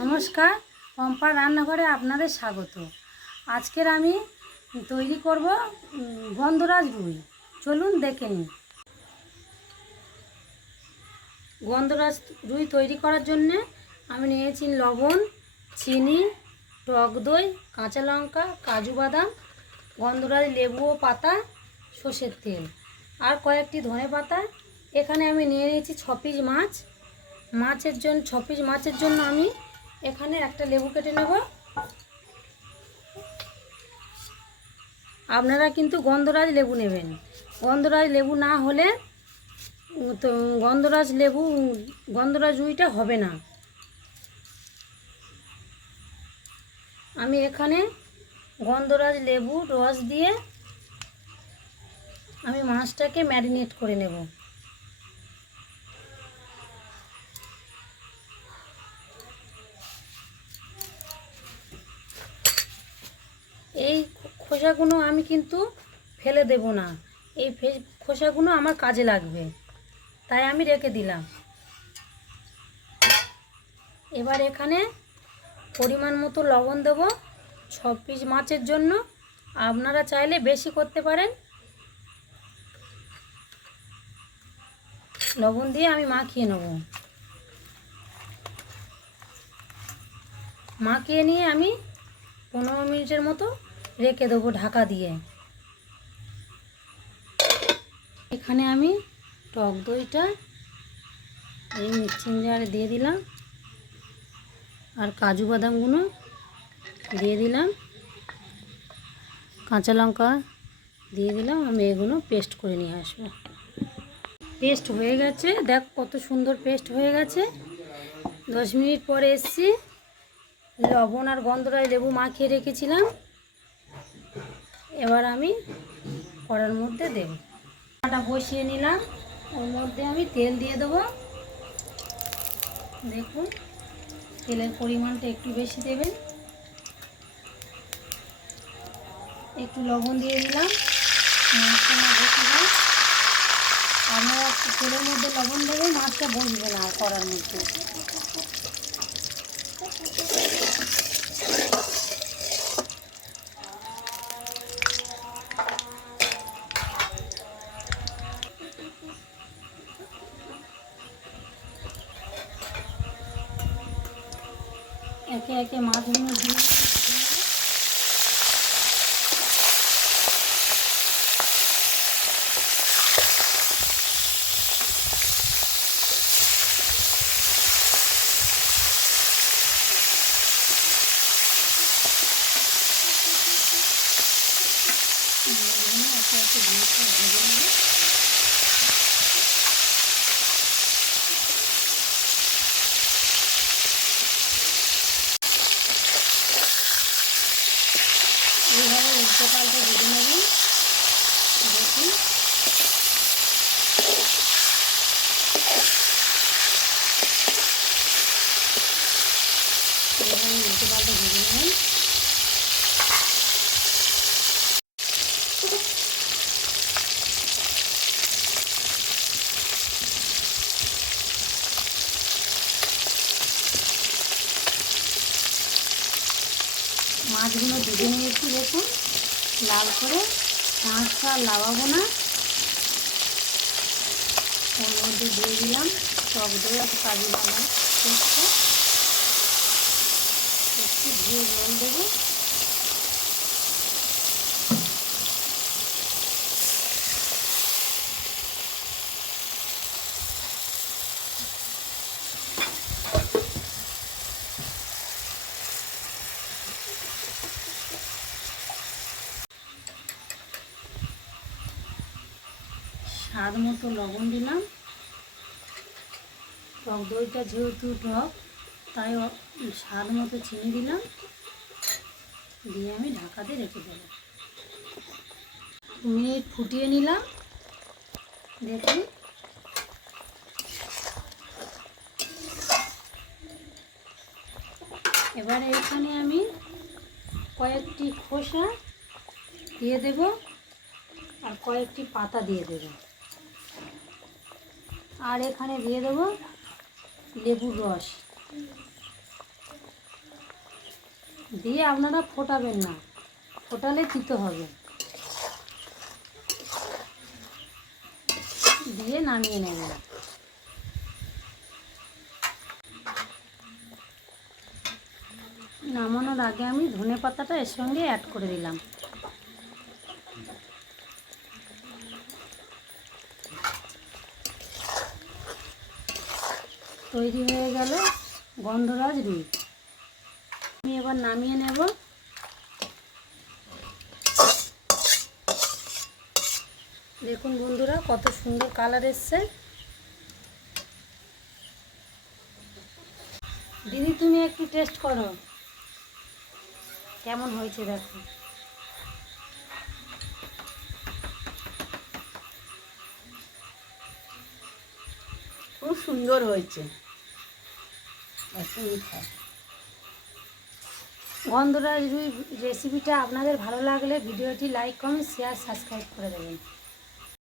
নমস্কার, পম্পার রান্নাঘরে আপনাদের স্বাগত। আজকের আমি তৈরি করব গন্ধরাজ রুই। চলুন দেখে নিই। গন্ধরাজ রুই তৈরি করার জন্যে আমি নিয়েছি লবণ, চিনি, টক দই, কাঁচা লঙ্কা, কাজু বাদাম, গন্ধরাজ লেবু ও পাতা, সর্ষের তেল আর কয়েকটি ধনে পাতা। এখানে আমি নিয়ে নিয়েছি 6 পিস মাছ। 6 পিস মাছের জন্য আমি এখানে একটা লেবু কেটে নেব। আপনারা কিন্তু গন্ধরাজ লেবু নেবেন। গন্ধরাজ লেবু না হলে তো গন্ধরাজ রুইটা হবে না। আমি এখানে গন্ধরাজ লেবুর রস দিয়ে আমি মাছটাকে ম্যারিনেট করে নেব। এই খোসাগুলো আমি কিন্তু ফেলে দেব না, এই খোসাগুলো আমার কাজে লাগবে, তাই আমি রেখে দিলাম। এবার এখানে পরিমাণ মতো লবণ দেব 6 পিস মাছের জন্য। আপনারা চাইলে বেশি করতে পারেন। লবণ দিয়ে আমি মাখিয়ে নেব। মাখিয়ে নিয়ে আমি 15 মিনিটের মতো রেখে দেবো ঢাকা দিয়ে। এখানে আমি টক দইটা এই মিক্সিং জারে দিয়ে দিলাম আর কাজু বাদামগুলো দিয়ে দিলাম, কাঁচা লঙ্কা দিয়ে দিলাম। আমি এগুলো পেস্ট করে নিয়ে আসবো। পেস্ট হয়ে গেছে, দেখ কত সুন্দর পেস্ট হয়ে গেছে। 10 মিনিট পরে এসছি। লবণ আর গন্ধরাজ লেবু মাখিয়ে রেখেছিলাম। এবার আমি কড়ার মধ্যে দেব। কড়াটা বসিয়ে নিলাম, ওর মধ্যে আমি তেল দিয়ে দেবো। দেখুন, তেলের পরিমাণটা একটু বেশি দেবেন। একটু লবণ দিয়ে দিলাম। মাছটা না বসে যায়, আপনারা একটু তেলের মধ্যে লবণ দেবেন, মাছটা বসবে না কড়ার মধ্যে। একে একে মাছগুলো দিয়ে এইভাবে উল্টো পাল্টে ভেজে নেবেন। দেখুন, এইভাবে উল্টো পাল্টে ভেজে নেবেন। মাছগুলো ভেজে নিয়েছি, দেখুন লাল করে। মাছটা লাগাবো না। ওর মধ্যে দিয়ে দিলাম টক দই আর কাজু বাদাম পেস্টটা। একটু ধুয়ে জল দেবো। স্বাদ মতো লবণ দিলাম। টক দইটা যেহেতু টক, তাই স্বাদ মতো চিনি দিলাম। দিয়ে আমি ঢাকা দিয়ে রেখে দেবো। 2 মিনিট ফুটিয়ে নিলাম। দেখুন, এবারে এখানে আমি কয়েকটি খোসা দিয়ে দেব আর কয়েকটি পাতা দিয়ে দেব। আর এখানে দিয়ে দেব লেবুর রস। দিয়ে আপনারা ফোটাবেন না, ফোটালে তিতো হবে। দিয়ে নামিয়ে নেবেন। নামানোর আগে আমি ধনেপাতাটা এর সঙ্গে অ্যাড করে দিলাম। তৈরি হয়ে গেল গন্ধরাজ রুই। আমি এবার নামিয়ে নেব। দেখুন বন্ধুরা কত সুন্দর কালার এসছে। দিদি তুমি একটু টেস্ট করো কেমন হয়েছে দেখো। খুব সুন্দর হয়েছে। গন্ধরাজ রুই রেসিপিটা আপনাদের ভালো লাগলে ভিডিওটি লাইক কমেন্ট শেয়ার সাবস্ক্রাইব করে দেবেন।